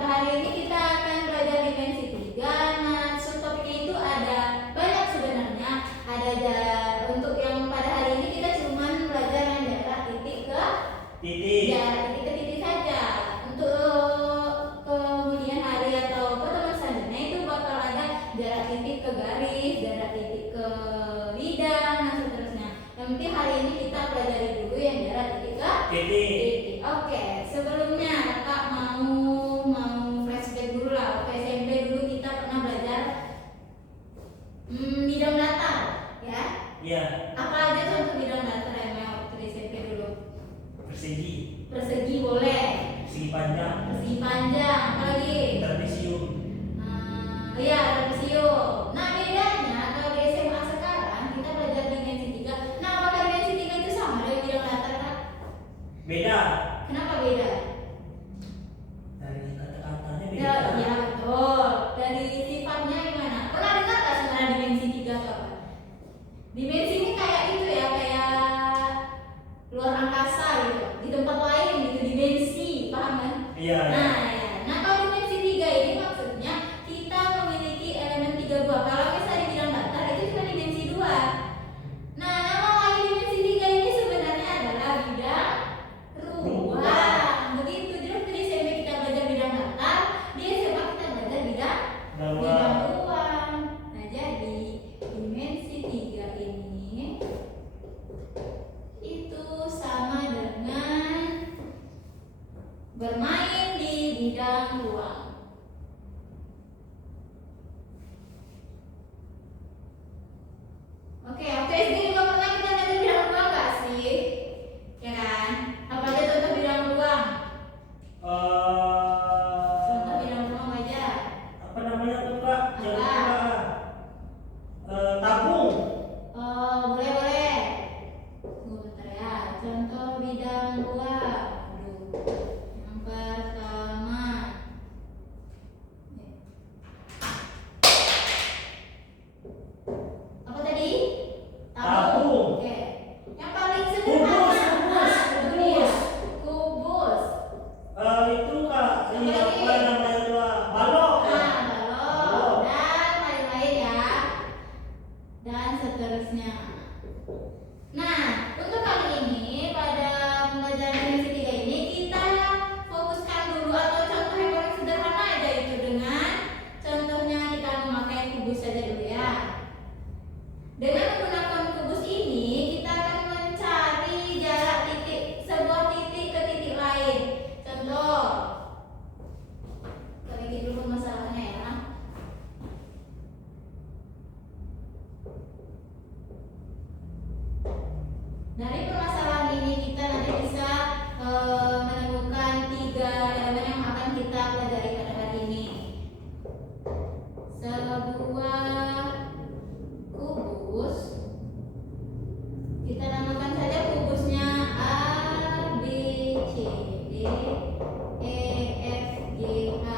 Untuk hari ini kita akan belajar dimensi 3. Nah, subtopiknya itu ada banyak sebenarnya. Untuk yang pada hari ini kita cuma belajar yang jarak titik ke titik. Jarak titik ke titik saja. Untuk kemudian hari atau pertemuan selanjutnya itu bakal ada jarak titik ke garis, jarak titik ke bidang, dan seterusnya. Yang penting hari ini kita pelajari dulu yang jarak titik ke titik. Oke, sebelumnya kakak mau flashback dulu lah. Waktu SMP dulu kita pernah belajar bidang datar, ya? Iya. Apa aja contoh bidang datar yang waktu di SMP dulu? Persegi. Persegi boleh. Persegi panjang. Persegi panjang, apa lagi? Trapesium. Iya, trapesium. Nah, bedanya kalau di SMA sekarang kita belajar dimensi 3. Nah, apakah dimensi 3 itu sama dengan bidang datar, Kak? Beda. Kenapa beda? Dari kata-katanya beda. Ya, iya betul. Dari sifatnya gimana? Pernah dengar nggak sebenarnya dimensi 3 itu apa? Dimensi ini kayak itu ya, kayak luar angkasa gitu. Di tempat lain gitu, dimensi, paham kan? Iya. Nah, ya. Nah, kalau dimensi 3 ini maksudnya kita memiliki elemen 3 buah. Kalau misalnya di bidang datar itu cuma dimensi 2. Nah, nama lain dimensi 3 ini sebenarnya adalah bidang ruang. Begitu. Jadi waktu di SMP kita belajar bidang datar, di SMA kita belajar bidang ruang. Nah, jadi dimensi 3 ini itu sama dengan bermain di bidang ruang. Oke, waktu SD juga pernah kita belajar bidang ruang nggak sih? Ya kan? Apa aja contoh bidang ruang? Contoh bidang ruang aja. Apa namanya tuh Kak? Yang Apa? tabung. Boleh. Tunggu bentar ya. Contoh bidang ruang. Yang pertama. Apa tadi? Tabung. Oke. Yang paling sederhana. Kubus. Kubus. Itu Kak, ini Apa lagi? apa namanya tuh? Balok. Balok. Dan lain-lain ya. Dan seterusnya. Nah, untuk kali ini pada pembelajaran dimensi 3 ini kita fokuskan dulu atau contoh yang paling sederhana aja itu dengan contohnya kita memakai kubus saja dulu ya. Dengan menggunakan kubus ini kita akan mencari jarak sebuah titik ke titik lain. Contoh, kita bikin dulu masalahnya ya. Dari permasalahan ini kita nanti bisa menemukan 3 elemen yang akan kita pelajari pada hari ini. Sebuah kubus, kita namakan saja kubusnya A, B, C, D, E, F, G, H.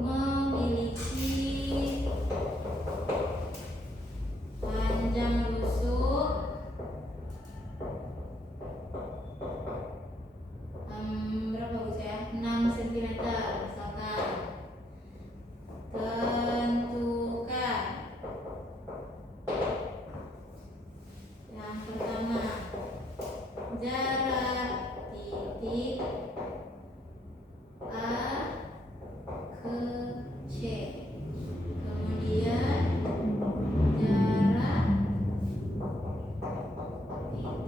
Memiliki panjang rusuk berapa Gus ya? 6 cm misalkan. Tentukan yang pertama jarak titik A ke C, kemudian jarak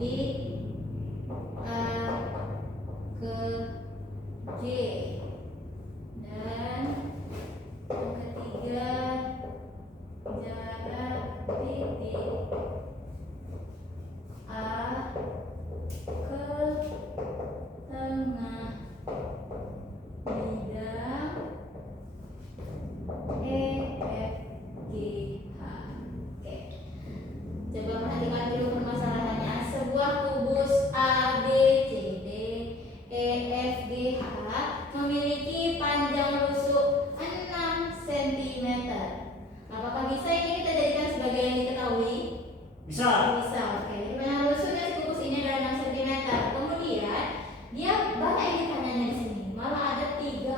titik A ke G, dan yang ketiga jarak titik A ke tengah bidang E, F, G, H. Oke. Coba perhatikan dulu permasalahannya. Sebuah kubus A, B, C, D, E, F, G, H memiliki panjang rusuk 6 cm. Apakah bisa ini kita jadikan sebagai yang diketahui? Bisa. Bisa. Oke. Jadi panjang rusuknya si kubus ini adalah 6 cm. Kemudian dia banyak yang ditanyanya di sini. Malah ada 3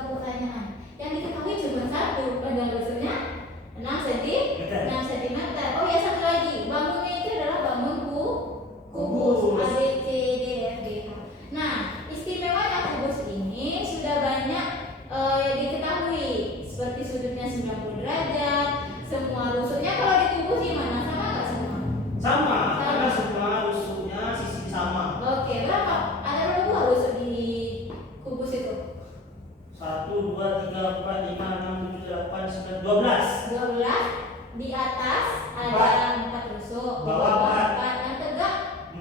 1, 2, 3, 4, 5, 6, 7, 8, 9, 12. 12. Di atas ada 4 rusuk, di Bawah bawah 4. 4, yang tegak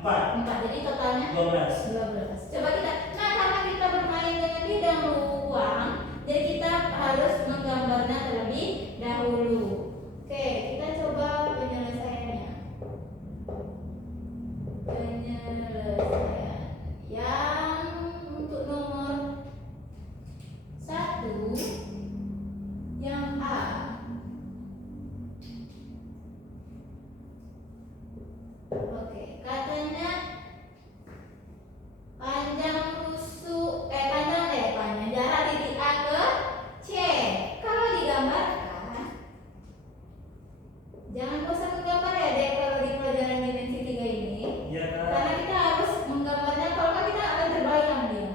4. 4. Jadi totalnya 12. 12. Coba kita, nah karena kita bermain dengan bidang ruang, jadi kita harus menggambarnya terlebih dahulu. Oke, kita coba penyelesaiannya. Penyelesaian yang untuk nomor 1 yang A. Oke, katanya panjang jarak titik A ke C. Kalau digambarkan, jangan bosan menggambar ya dek kalau di pelajaran dimensi 3 ini. Ya kan? Karena kita harus menggambarnya, kalau nggak kita akan terbayang dia.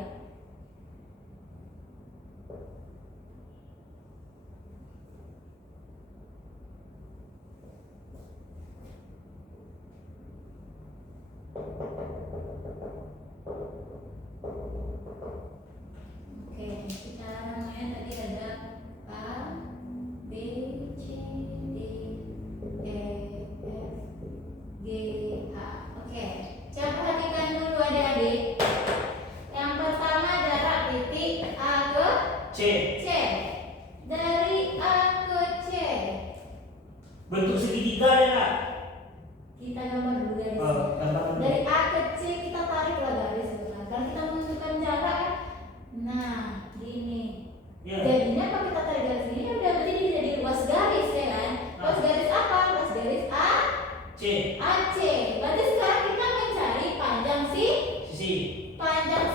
Oke, kita namanya tadi ada A, B, C, D, E, F, G, H. Oke, coba perhatikan dulu adik-adik. Yang pertama jarak titik A ke C. C. Dari A ke C, Bentuk segitiga ya kak? kita gambar dulu dari Oh, sini. gambar dulu. Dari A ke C kita tariklah garis sebenarnya. Kan kita menentukan jarak kan. Nah, gini. Ya. Jadinya kalau kita tarik garis ini udah berarti dia jadi luas garis ya kan? Luas garis apa? Luas garis A, C. AC. Berarti sekarang kita mencari panjang Sisi.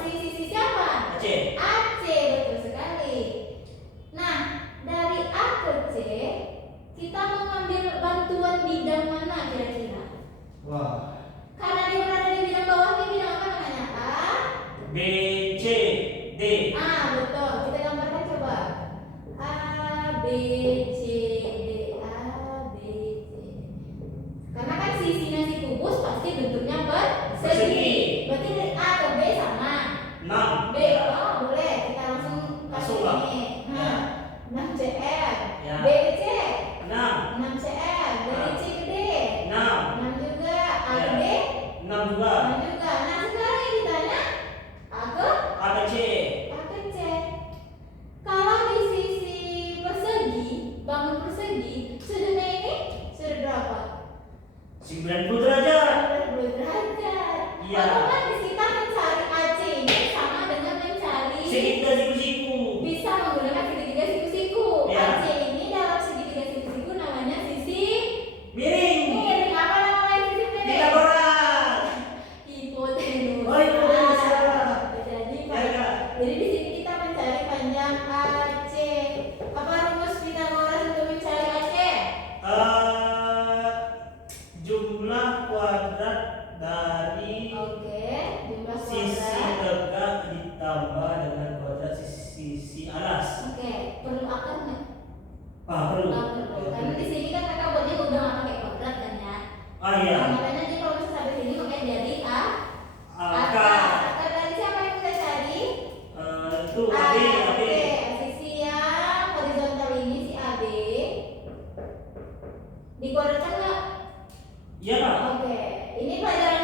sisi siapa? AC. AC, betul sekali. Nah, dari A ke C kita mengambil bantuan bidang mana kira-kira? Wah. Karena dia berada di bidang bawah, ini bidang apa namanya? A, B, C, D. betul. Kita gambarkan coba. A, B, C, D. A, B, C, D. Karena kan sisi nasi kubus pasti bentuknya persegi. Persegi. Berarti dari A ke B sama. 6. B, boleh. Kita langsung kasih Masuk, Pak. ini. Ya. 6 CR. Ya. B ke C. 6. 6 CR. Dari Ya. C ke D. 6. 6 juga. A ke Ya. D. 6 juga. 6 juga. Nah, sekarang yang ditanya A ke A ke C. A ke C. Kalau di sisi persegi, bangun persegi, sudutnya ini sudut berapa? 90 derajat. 90 derajat. Iya. Otomatis kita mencari AC ini sama dengan mencari Segitiga siku-siku. bisa menggunakan segitiga siku-siku. Iya. AC ini dalam segitiga siku-siku namanya sisi Miring. miring. Apa nama lain sisi miring? Pitagoras. Hipotenus. Oh, hipotenus. Jadi Ya, Kak. jadi di sini kita mencari panjang AC. Apa rumus Pitagoras untuk mencari AC? Jumlah kuadrat dari Oke, jumlah sisi kuadrat. tegak ditambah dengan kuadrat sisi alas. Oke, perlu akar nggak? Perlu. Perlu. Karena di sini kan kakak buatnya udah nggak pakai kuadrat kan ya. Iya. Nah, makanya jadi kalau misalnya sampai sini makanya jadi A. Akar. Akar dari siapa yang kita cari? Itu AB. Oke, sisi yang horizontal ini si AB. Dikuadratkan nggak? Iya kak. Oke, ini pelajaran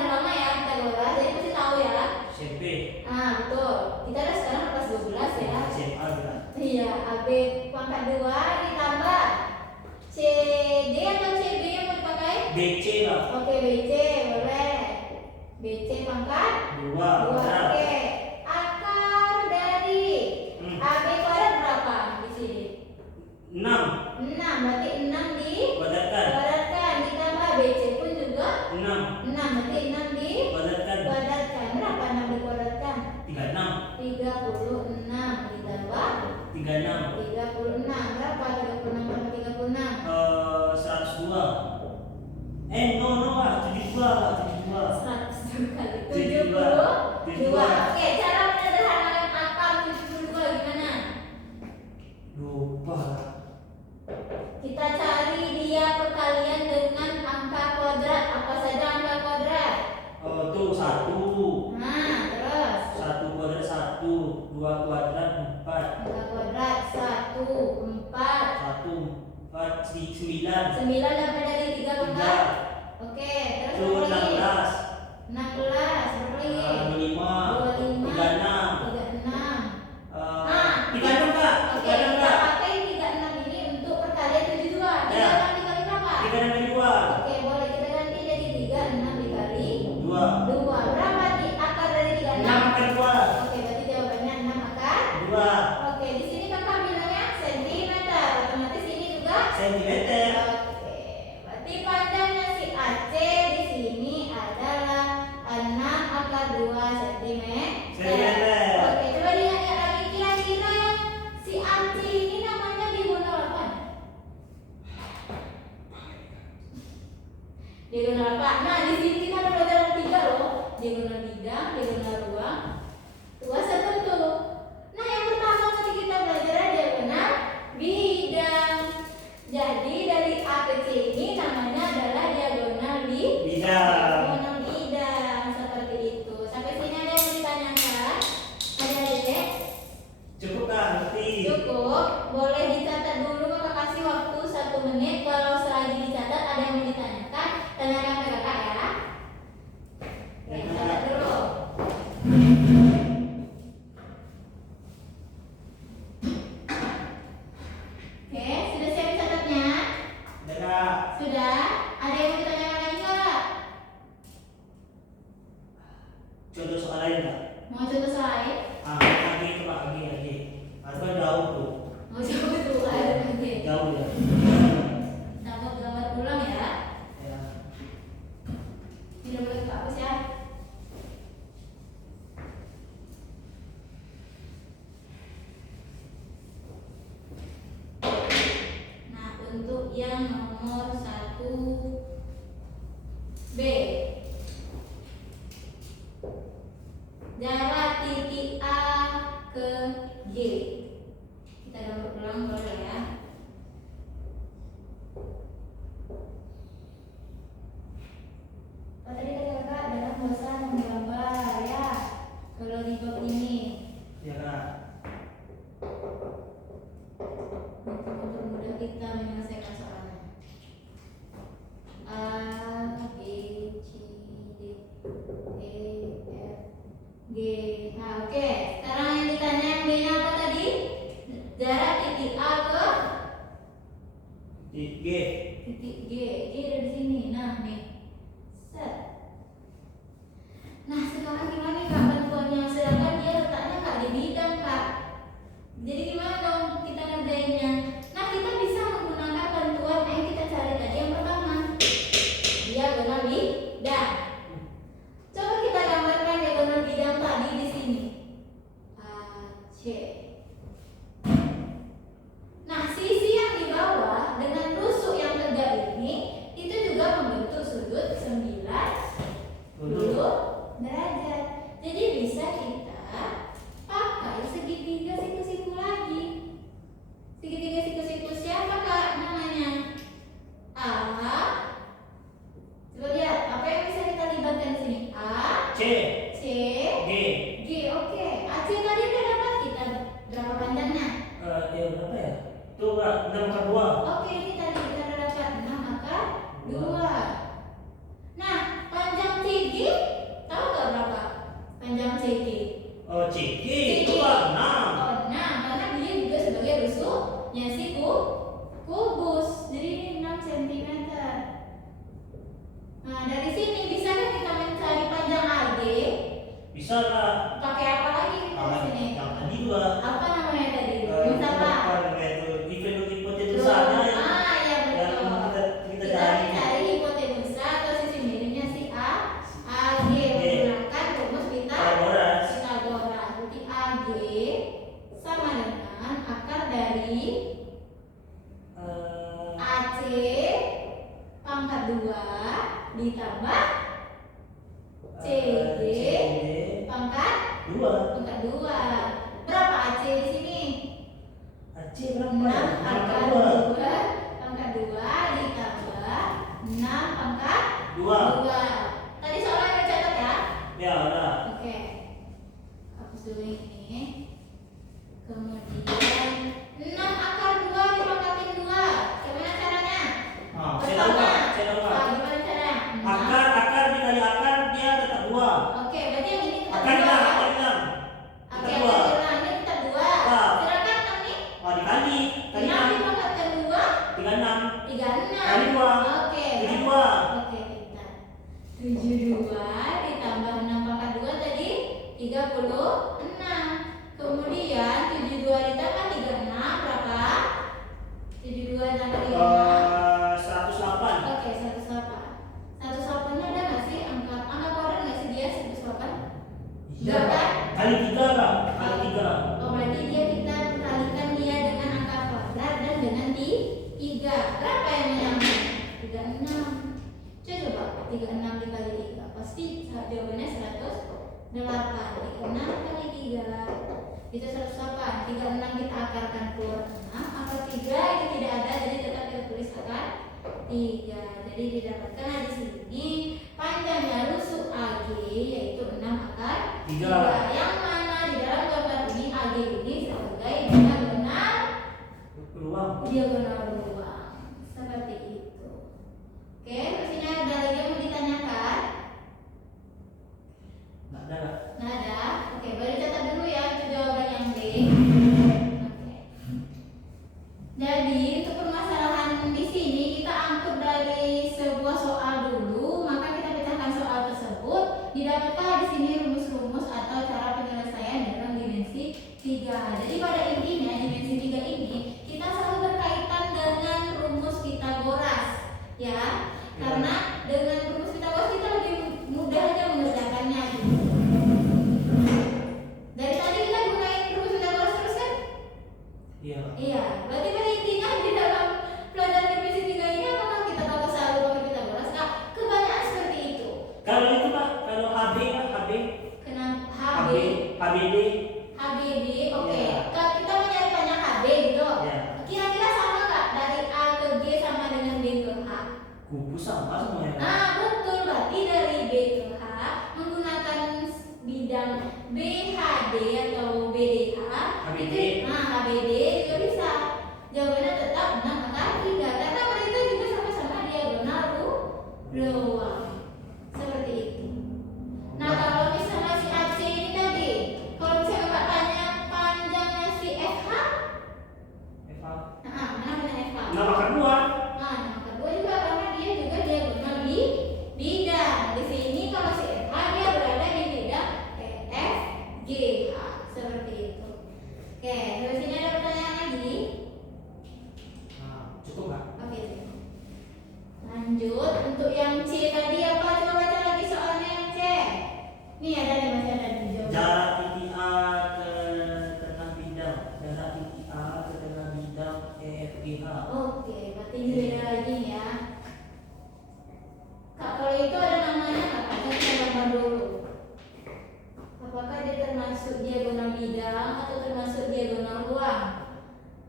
lama ya Pitagoras, jadi pasti tahu ya. SMP. Betul. Kita udah sekarang kelas 12 ya. SMA kita. Iya, AB pangkat 2 ditambah CD atau CB yang mau dipakai? BC lah. Oke, BC boleh. BC pangkat 2 2. kuadrat. Oke. Akar dari AB kuadrat berapa di sini? 6 6. Berarti 6 kuadratkan. dikuadratkan ditambah BC pun juga 6 6. Berarti 6 kuadratkan. dikuadratkan. Berapa 6 dikuadratkan? 36. 36 ditambah 36. 36. Berapa 36 tambah 36? 102. No lah, 72 lah, 72. 100 kali 72. 72. Oke, 9. 9 dapat dari 3 3. pangkat. Oke, terus Itu berapa lagi? 16. 16. Berapa lagi? 25. 25. 36. 36. 36 Kak. Oke, 36 kita Kak. pakai 36 ini untuk perkalian 72. Ya. 36 dikali berapa? 36 kali 2. Oke, boleh kita ganti jadi 36 dikali 2. 2. Berapa di akar dari 6 36? akar 2. Oke, berarti jawabannya 6 akar 2. Oke, di sini kakak bilangnya sentimeter. Otomatis ini juga Sentimeter. Oke, berarti panjangnya si AC di sini adalah 6 akar 2 cm. Sentimeter. Oke, coba lihat lagi kira-kira yang si AC ini namanya diagonal apa? Diagonal apa? Nah, di sini kita ada pelajaran 3 loh. Diagonal bidang, diagonal ruang, tuas tertentu. Nah, yang pertama tadi kita belajar diagonal bidang. Jadi dari A ke C ini namanya adalah diagonal Bidang. diagonal bidang seperti itu. Sampai sini ada yang ditanyakan? Ada Dek? Cukup Kak, ngerti. Cukup. Boleh dicatat dulu, kakak kasih waktu 1 menit. Kalau selagi dicatat ada yang mau ditanyakan, tanyakan ke kakak ya. Oke, catat dulu. Oke, sudah siap catatnya? Udah Kak. Sudah? Ada yang mau ditanyakan lagi nggak? Contoh soal lain Kak. Mau contoh soal lain? Lagi itu Kak, lagi. Harus kan jauh tuh. Mau coba tuh ada lagi. Jauh ya. Dapat gambar ulang ya. Ya. Tidak boleh hapus ya. Nah, untuk yang nomor 1B, jarak titik A ke G. Kita gambar ulang boleh ya. Oh, tadi kata kakak dalam bahasa menggambar ya. Kalau di bab ini Ya Kak. untuk mudah kita menyelesaikan soalnya. A, B, C, D, E, F, G. Nah, oke. Sekarang yang ditanya yang B-nya apa tadi? Jarak titik A ke Titik G. titik G. G ada di sini. Nah, nih. Set. Nah, sekarang gimana nih Kak bantuannya? Sedangkan dia letaknya nggak di bidang Kak. Jadi gimana dong kita ngerjainnya? Nah, kita bisa menggunakan bantuan yang kita cari tadi yang pertama. Diagonal bidang. Coba kita gambarkan diagonal bidang tadi di sini. AC. Nah, sisi yang di bawah dengan rusuk yang tegak ini itu juga membentuk sudut 90 derajat. Jadi bisa kita pakai segitiga siku-siku lagi. Segitiga siku-siku siapa Kak namanya? A. Coba lihat apa yang bisa kita libatkan di sini. A, C. C, G. G. Oke. AC tadi udah dapat kita berapa panjangnya? Ya berapa ya? Tuh Kak, 6 akar 2. Oke, ini tadi kita udah dapat 6 akar 2. Nah, panjang CG tahu nggak berapa? Panjang CG. Oh, CG itu Kak, 6. Oh, 6 karena dia juga sebagai rusuknya si kubus. Jadi ini 6 cm. Nah, dari sini bisa kan kita mencari panjang AG? Bisa Kak. Pakai apa lagi kita di sini? Yang tadi 2. Apa namanya tadi? Rumus apa? Hipotenusanya yang Ya betul. kita Kita cari. mencari hipotenusa atau sisi miringnya si A, AG menggunakan rumus Pythagoras. Pythagoras. Berarti AG sama dengan akar dari AC pangkat 2 ditambah CG pangkat 2. Berapa AC di sini? AC 6 berapa? pangkat 2 pangkat 2 ditambah 6 pangkat 2. 2. Tadi soalnya udah catat ya? Ya udah. Oke. Hapus dulu ini. Kemudian 6 akar 2 dipangkatin 2. Gimana caranya? 8. 6 kali 3 itu 108. 36 kita akarkan keluar 6. Angka 3 itu tidak ada, jadi tetap kita tulis akar 3. Jadi didapatkan di sini panjangnya rusuk AG yaitu 6 akar 3. Yang mana di dalam gambar ini AG ini sebagai diagonal ruang. Seperti itu. Oke, terus ini ada lagi yang mau ditanyakan? Nggak ada. Oke, baru catat dulu ya itu jawaban yang B. Oke. Jadi untuk permasalahan di sini kita angkut dari sebuah soal dulu, maka kita pecahkan soal tersebut. Didapatkan di sini rumus-rumus atau cara penyelesaian dalam dimensi 3. Jadi pada intinya dimensi 3 ini kita selalu berkaitan dengan rumus Pitagoras, ya. Karena dengan rumus Pitagoras kita lebih mudah aja mengerjakannya. Gitu. Dari tadi kita gunain rumus Pitagoras terus kan? Iya. Berarti pada intinya di dalam pelajaran dimensi 3 ini apakah kita bakal selalu pakai Pitagoras? Nah, kebanyakan seperti itu. Kalau itu Pak, kalau HB. Kenapa HBD. HBD, oke. Ya. Kita mau nyari panjang HB gitu. Ya. Kira-kira sama nggak dari A ke G sama dengan B ke H? Kubu sama semuanya. Nah, betul. Berarti dari B ke H menggunakan bidang BHD atau BDH. HBD. Nah, HBD juga bisa. Jawabannya tetap 6 akar 3 karena mereka juga sama-sama diagonal ruang. Seperti itu. Nah, kalau misalnya si AC ini tadi, kalau misalnya Mbak tanya panjangnya si FH, nah, mana FH? 6 akar 2. Nah, yang kedua juga karena dia juga diagonal di bidang. Di sini kalau si FH dia berada di bidang EFGH. Seperti itu. Oke, terus ini ada pertanyaan lagi. Cukup Pak. Oke. Lanjut untuk yang C tadi apa? Coba baca lagi soalnya yang C. Nih ada nih, masih ada di jawaban. Jarak titik A ke tengah bidang. Jarak titik A ke tengah bidang EFGH. Oke, berarti ini beda lagi ya. Kak, kalau itu ada namanya nggak? Kita gambar dulu. Apakah dia termasuk diagonal bidang atau termasuk diagonal ruang?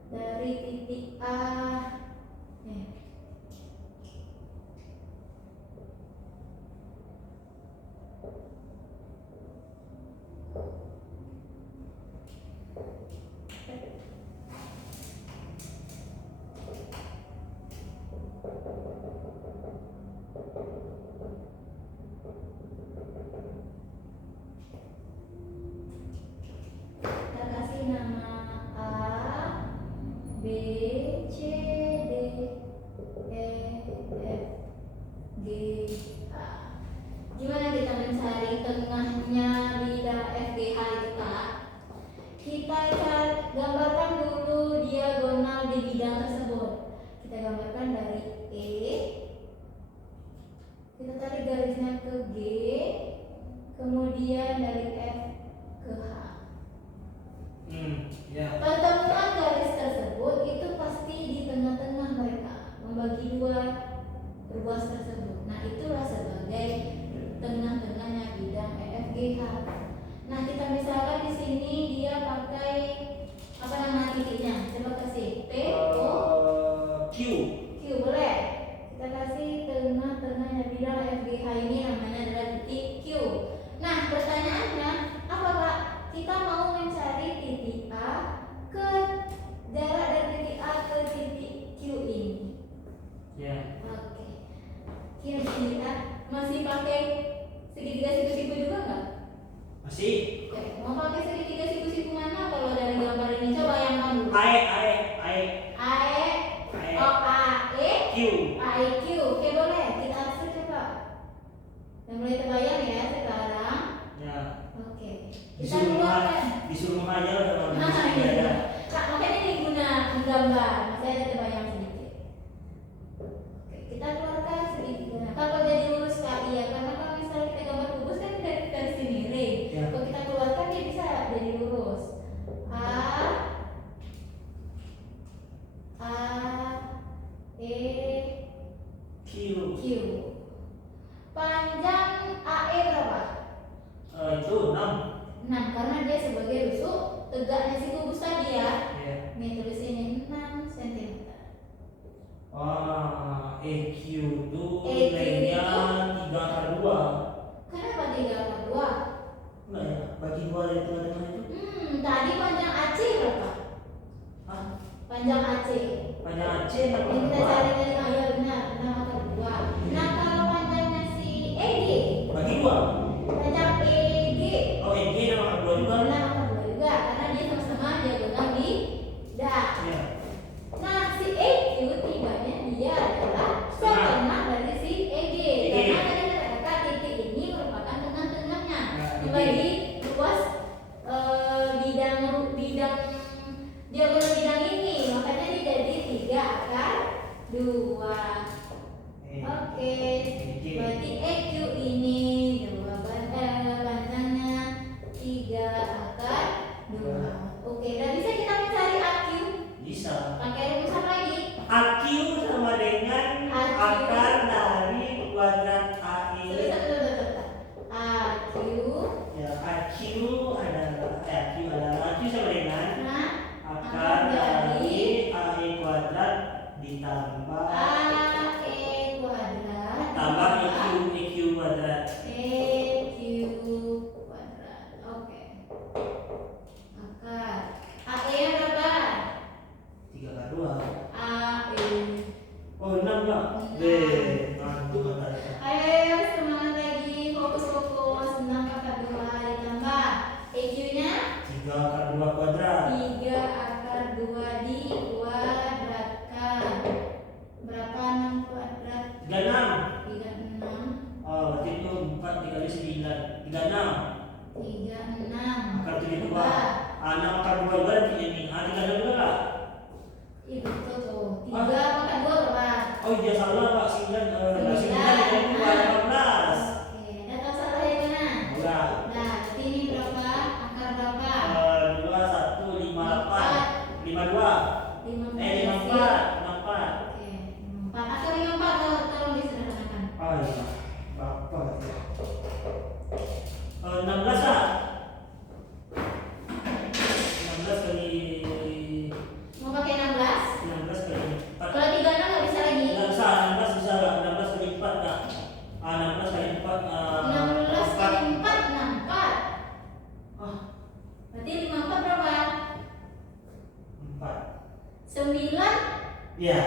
Dari titik A. Kita kasih nama A, B, C, D, E, F, G, H. Gimana kita mencari tengahnya bidang FGH itu Kak? Kita gambarkan dulu diagonal di bidang tersebut. Kita gambarkan dari E, kita tarik garisnya ke G, kemudian dari F ke H. Ya. Pertemuan garis tersebut itu pasti di tengah-tengah mereka, membagi dua ruas tersebut. Nah, itulah sebagai tengah-tengahnya bidang EFGH. Nah, kita misalkan di sini dia pakai apa nama titiknya? Coba kasih P O Q. Q, boleh. Kita kasih tengah-tengahnya bidang EFGH ini namanya adalah titik Q. Nah, pertanyaannya apa Pak? Kita mau mencari titik A ke EQ itu EQ nilainya itu? 3/2. Kenapa 3/2? Enggak ya, bagi 2 dari tengah-tengah itu. Tadi panjang AC berapa? Hah? Panjang AC. Panjang AC Yang kita 8/2. cari tadi, oh iya benar, 6/2. Nah kalau panjangnya si EG, Bagi 2. panjang EG, Oh, EG 6/2 juga. 6/2 juga, karena dia sama-sama diagonal di dah. Ya. Nah si EQ tibanya dia adalah setengah dari si EG, karena tadi kata kakak titik ini merupakan tengah-tengahnya dibagi luas bidang diagonal bidang ini, makanya dia jadi 3/2. Oke, berarti EQ ini panjangnya 3/2. Oke, dan bisa kita mencari AQ Bisa. pakai rumus apa lagi? AQ sama dengan AQ. akar dari kuadrat AI. AQ Ya, AQ adalah sama dengan nah akar dari AI kuadrat ditambah AE kuadrat tambah EQ kuadrat. EQ kuadrat. Oke. Akar AE nya berapa? 3/2. AE. Oh, 6 Pak. Ngantuk katanya. Ayo semangat lagi, fokus 6/2 ditambah EQ nya 3/2 kuadrat. 3/2 dikuadratkan. Berapa 6 kuadrat? 36. 36. Oh, berarti itu 4 dikali 9. 36. 36. Akar 72. 6 akar 2 juga nanti ini. 36 juga lah. Iya betul tuh. 3/2 berapa? Oh iya salah Pak, 9 9. 9 dikali 2 18. Oke, udah tahu salah yang mana? Udah. Nah, berarti ini berapa? Akar berapa? 2 1 5 8 52. 54. 54. Oke, 4. Akar 54 tolong disederhanakan. Oh iya. Berapa ya? 16 lah. 16 kali Mau pakai 16? 16 kali 4. Kalau 36 nggak bisa lagi. Enggak bisa, 16 bisa enggak? 16 kali 4 enggak? 16 kali 4 16 kali 4, 64. Ah, Berarti 54 berapa? 4. 9? Iya.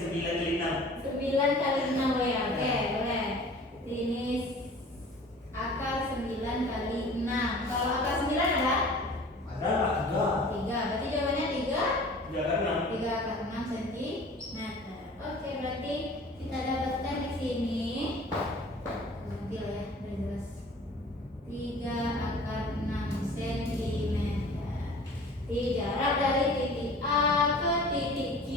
9 kali 6. 9 kali 6 boleh. Oke, boleh. Ini akar 9 kali 6. Kalau akar 9 ada? Ada enggak? Enggak. 3. Berarti jawabannya 3. 3 kali 6. 3/6 cm. Oke, berarti kita dapatkan di sini. Nanti lah ya, udah jelas. 3/6 cm. Di jarak dari titik A ke titik Q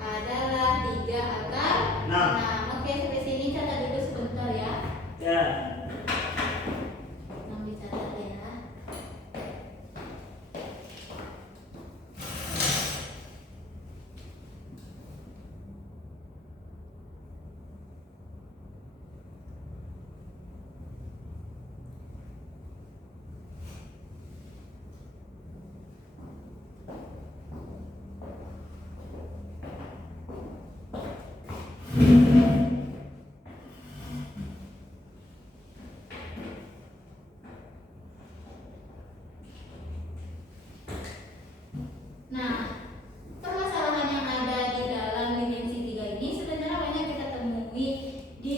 adalah 3/6. Oke, sampai sini catat dulu sebentar ya. Ya. Dicatat ya. Nah, permasalahan yang ada di dalam dimensi 3 ini sebenarnya banyak kita temui di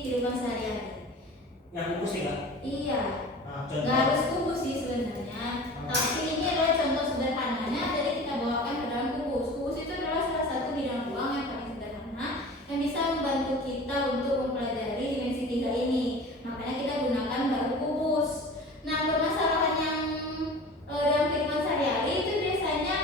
kehidupan sehari-hari. Yang kubus ya? Iya, Nah, nggak contoh. harus kubus sih sebenarnya. Tapi ini adalah contoh sederhananya, jadi kita bawakan ke dalam kubus. Kubus itu adalah salah satu bidang ruang yang paling sederhana yang bisa membantu kita untuk mempelajari dimensi 3 ini. Makanya kita gunakan baru kubus. Nah, permasalahan yang dalam kehidupan sehari-hari itu biasanya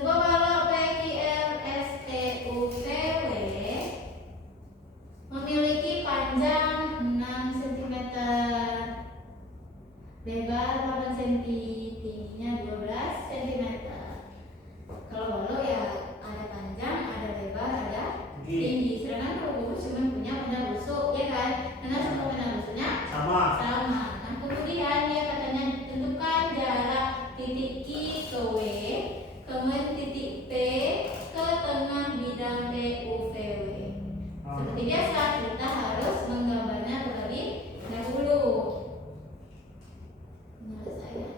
Coba kalau PQRSTUVW memiliki panjang 6 cm, lebar 8 cm, tingginya 12 cm. Kalau balo ya ada panjang, ada lebar, ada tinggi. Sedangkan kalau gurus cuma punya benda busuk, ya kan? Karena semua benda busuknya Sama. sama. Nah kemudian dia katanya tentukan jarak titik Q ke W, kemudian titik P ke tengah bidang DUVW. Seperti biasa kita harus menggambarnya terlebih dahulu. Penyelesaian.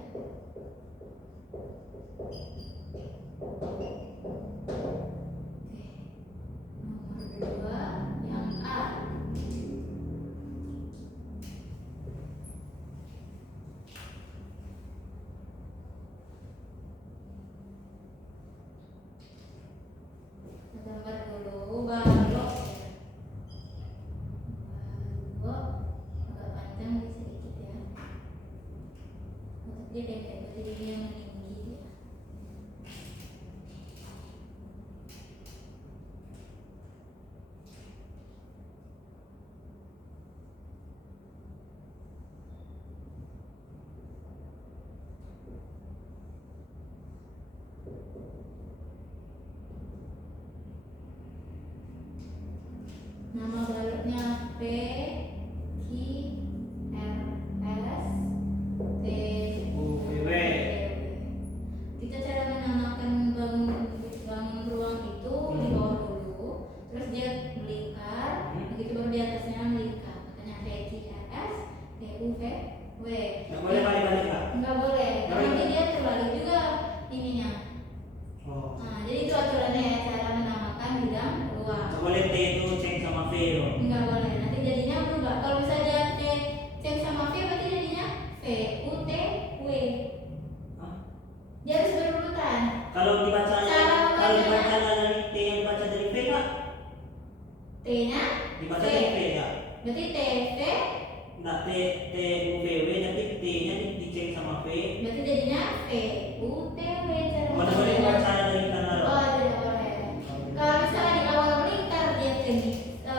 Oke. Nomor 2 yang A. Gambar dulu balok. Balok agak panjang nih sedikit ya. Untuk dia pendek, berarti dia yang tinggi dia. Nama baloknya P Q R S T U V. Kita cara menamakan bangun ruang itu di bawah dulu, terus dia melingkar, begitu baru di atasnya melingkar. Makanya P Q R S T U V W. Nggak boleh balik-balik Kak? Nggak boleh, karena nanti dia terbalik juga ininya. Oh. Nah, jadi itu aturannya ya, cara menamakan bidang ruang. Nggak boleh T itu ceng sama V loh. Enggak boleh, nanti jadinya berubah. Kalau misalnya cek sama V berarti jadinya V U T W. Hah? Dia harus berurutan. Kalau dibacanya, Cara kalau membacanya. dibaca dari T yang dibaca dari V Kak? T-nya Dibaca V. dari V ya? Berarti T V Nggak T T U V W, nanti T-nya diceng sama V. berarti jadinya V U T W. Cara Mana boleh membacanya. dibaca dari kanan? Oh, tidak boleh. Kalau misalnya di awal melingkar dia ke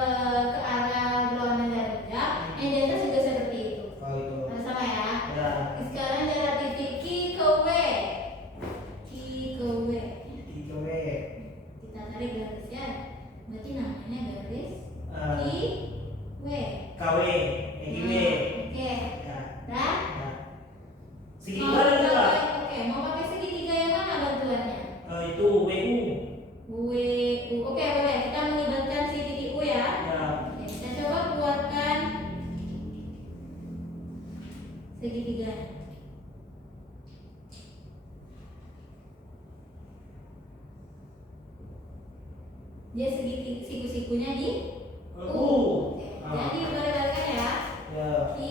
arah berlawanan dari rendah, yang di atas juga seperti itu. Oh itu. Nah, sama ya. Ya. Sekarang jarak titik Q ke W. Q ke W. Tiga W. Kita tarik garisnya. Berarti namanya garis Q W. KW, EIW. Oke. Ya. Dah. Ya. Segitiga ada nggak Kak? Oke, mau pakai segitiga yang mana bantuannya? Itu WU. WU. Oke, boleh. Kita melibatkan si titik U ya. Ya. Oke, kita coba keluarkan segitiga. Dia siku-sikunya di U. Oke. Jadi balik-balikan ya. Ya. Q,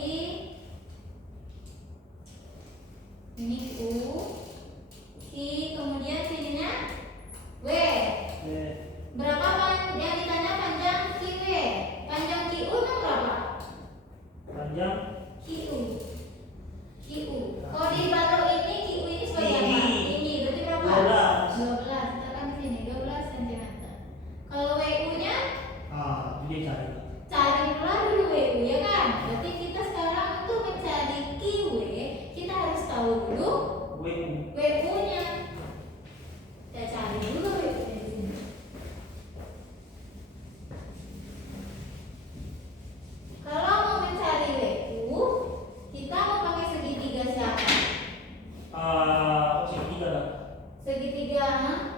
ini U, Q, kemudian sininya W. Berapa yang ditanya panjang QW? Panjang QU itu berapa? Panjang. QU. QU. Kalau di balok ini QU ini sebagai apa? Tinggi. Tinggi. Berarti berapa? 12. 12. Kita kan di sini 12 cm. Kalau WU-nya Itu dia cari. cari pula dulu WU ya kan? Berarti kita sekarang untuk mencari QW kita harus tahu dulu WU. WU-nya. Kita cari dulu WU-nya di sini. Kalau mau mencari WU, kita mau pakai segitiga siapa? Segitiga Kak. Segitiga,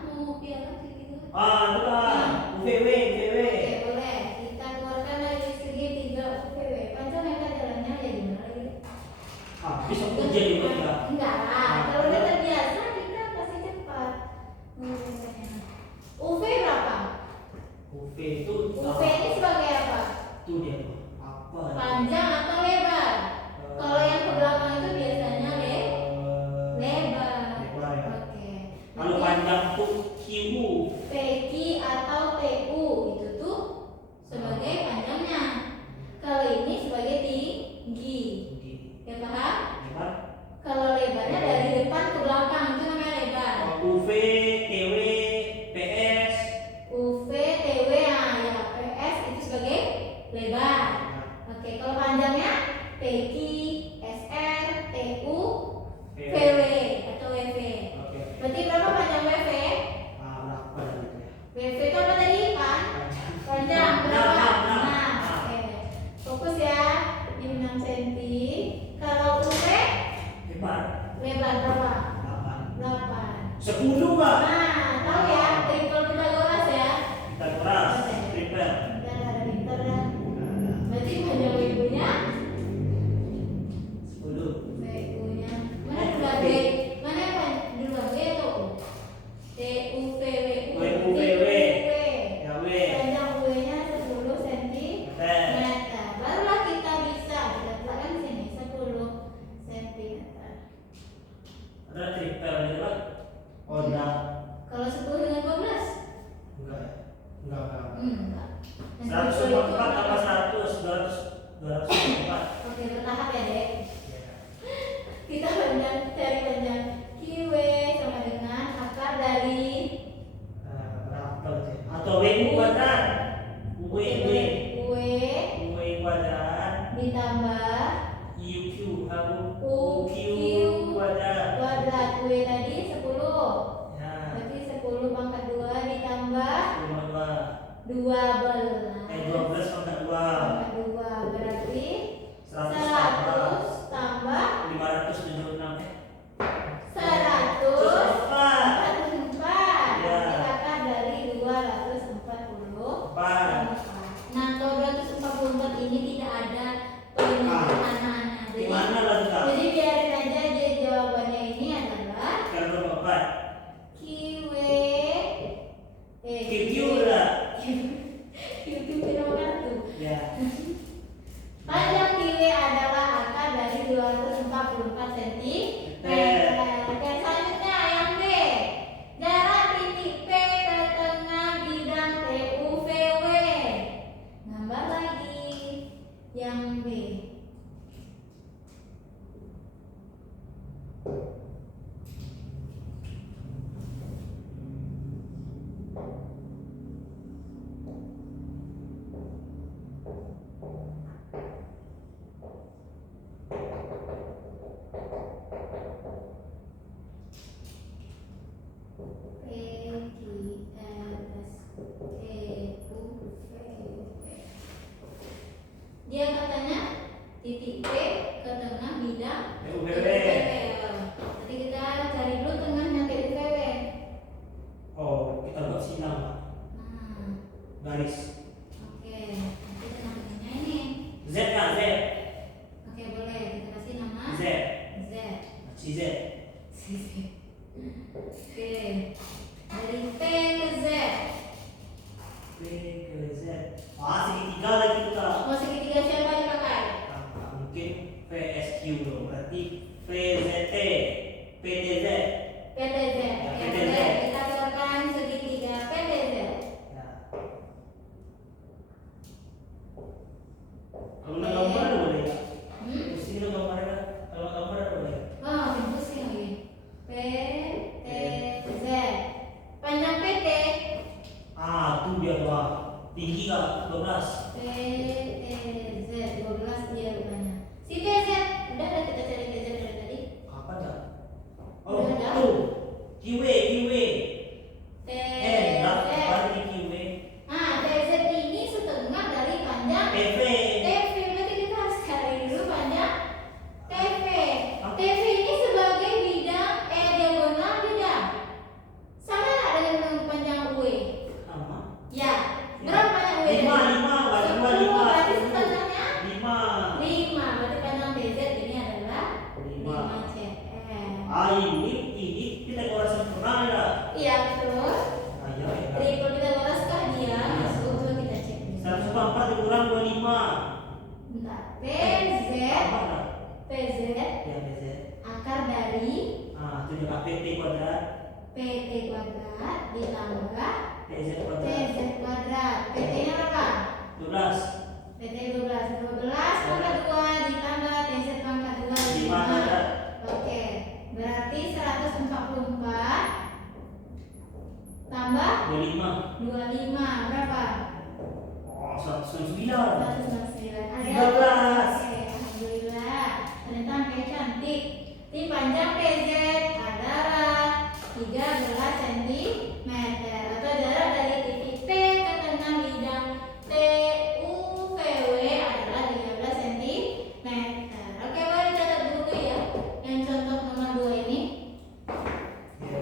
mau piala segitiga? Itu kan. UVW, UVW. Oke, boleh. Kita keluarkan lagi segitiga UVW. Panjang ya Kak jalannya ya gimana lagi? Bisa ujian juga Kak. Enggak lah, kalau udah terbiasa kita pasti cepat. UV berapa? UV itu UV ini sebagai apa? Itu dia tuh. Apa? Panjang atau lebar? Kalau yang ke belakang itu biasanya lebar. Lebar ya. Oke. Kalau panjang tuh QU. PQ atau TU itu tuh sebagai panjangnya. Kalau ini sebagai tinggi. Ya paham? Lebar. Kalau lebarnya dari depan ke belakang itu namanya lebar. UV, TW TUVW. TUVW. Ya W. Panjang W-nya 10 cm. Barulah kita bisa letakkan sini 10 cm. Ada triple gitu kan? Oh enggak. Kalau 10 dengan 12? Enggak ya? Enggak. Enggak. 154 tambah 100, 204. Oke, bertahap ya, Dek. Ya. Kita cari panjang QW sama dengan akar dari Berapa sih? Atau W kuadrat. W kuadrat ditambah UQ harus UQ kuadrat. kuadrat. W tadi 10. Ya. Berarti 10 pangkat 2 ditambah 12 12 pangkat 2 pangkat 2 berarti 100 100 tambah 576 144. Ya. Akar dari 244. 4. Nah, kalau 244 ini tidak ada penyederhanaannya. Di mana lagi Kak? Jadi biarin aja dia jawabannya ini adalah Kalau berapa? QW QQ lah. QQ nomor kartu. Ya. Panjang QW adalah akar dari 244 cm. Oke, selanjutnya yang B. Jarak titik P ke tengah bidang TUVW. Gambar lagi yang B. Dia katanya titik P ke tengah bidang TUVW. Nanti kita cari dulu tengahnya TUVW. Oh, kita buat silang Pak. Nah, Garis. oke. Nanti tengah-tengahnya ini. Z Kak, Z. Oke, boleh kita kasih nama Z. Z. Si Z. Oke. Dari P ke Z. P ke Z. Segitiga lagi tuh Kak. Mau segitiga siapa dipakai? Mungkin VSQ loh. Berarti VZT. PTZ. PTZ. Ya, Oke, PTZ. boleh. Kita keluarkan segitiga PTZ. Ya. Kalau nak gambar ada boleh Kak? Pusing lo gambar Kak. Kalau gambar ada boleh. Oh, makin pusing lagi. PTZ. Panjang PT. Tuh dia tuh Kak. Tinggi Kak, 12. PTZ 12 dia rupanya. Si TZ udah ada kita cari TZ dari tadi. Apa dah? Udah Oh, ada. tuh. QW. TZ. Berarti QW. Nah, TZ ini setengah dari panjang TV. TV. Berarti kita harus cari dulu panjang TV. TV ini sebagai bidang diagonal bidang. Sama nggak dengan panjang UE? Sama. Ya. Berapa panjang UE? 5. 10. Berarti setengahnya 5. 5. Berarti panjang TZ ini adalah 5. 5 cm. Ini Pitagoras sempurna ya. Iya, betul. Iya. Triple Pitagoras kah dia? Masuk. Coba kita cek dulu. 144 dikurang 25. Bentar. Apa dah? PZ Ya PZ. akar dari 7 PT kuadrat. PT kuadrat ditambah TZ kuadrat. TZ kuadrat. PT-nya berapa? 12. PT 12. 12 pangkat 2 ditambah TZ pangkat 2 5 5. kuadrat. Oke. Berarti 144 tambah 25 berapa? 109. 199. Ada 13. Oke, alhamdulillah. Ternyata angkanya cantik. Di panjang PZ adalah 13 cm atau jarak dari titik P ke tengah bidang TUVW adalah 13 cm. Oke, boleh dicatat dulu ya. Yang contoh nomor 2 ini. Ya.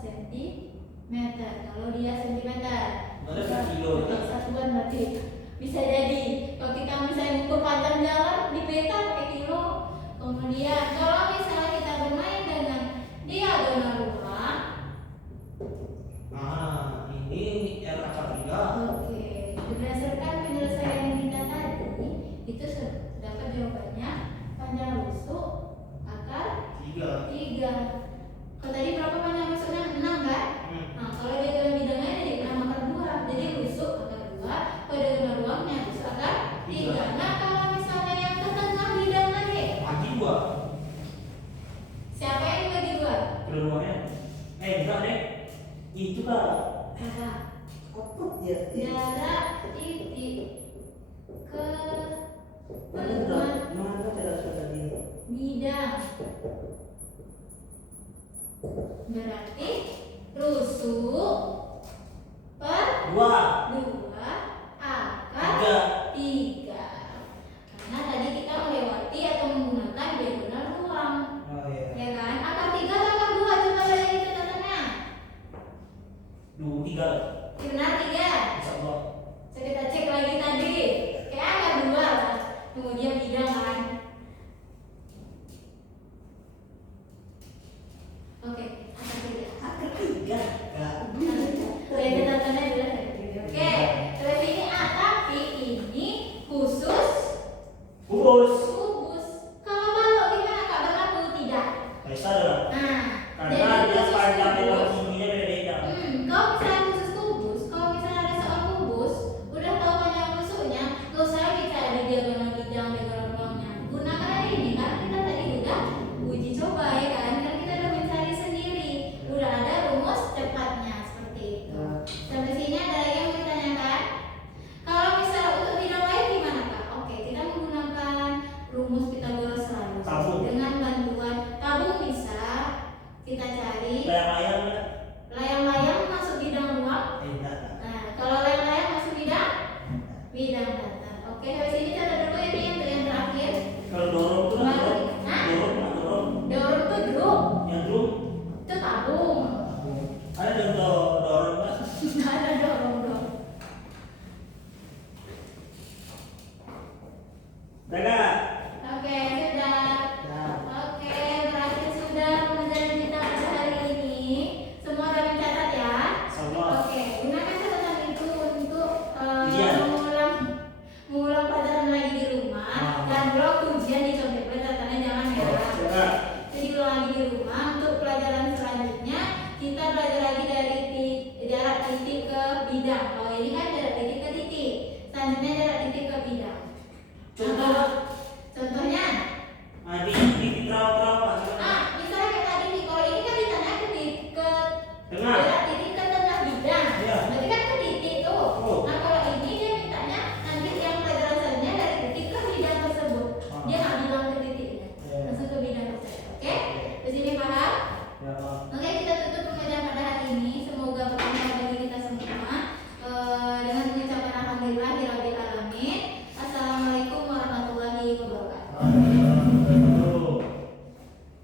sentimeter. Kalau dia sentimeter, Mana per kilo pakai kan? satuan berarti bisa jadi. Kalau kita misalnya ukur panjang jalan di peta pakai kilo. Kemudian kalau misalnya kita bermain dengan diagonal ruang, Ah, ini R akar 3. oke, berdasarkan penyelesaian kita tadi, itu dapat jawabannya panjang rusuk akar 3. Kalau tadi berapa panjang rusuknya? 6 kan? Nah, kalau diagonal bidangnya jadi 6 akar 2. Jadi rusuk akar 2, kalau diagonal ruangnya rusuk akar 3. Nah, kalau misalnya yang ke tengah bidang lagi, Bagi 2. siapa yang dibagi 2? Keduanya. Enggak deh. Itu kan. Kakak. Kopot ya. Jarak titik ke Mana tidak tadi? bidang berarti rusuk per 2. 2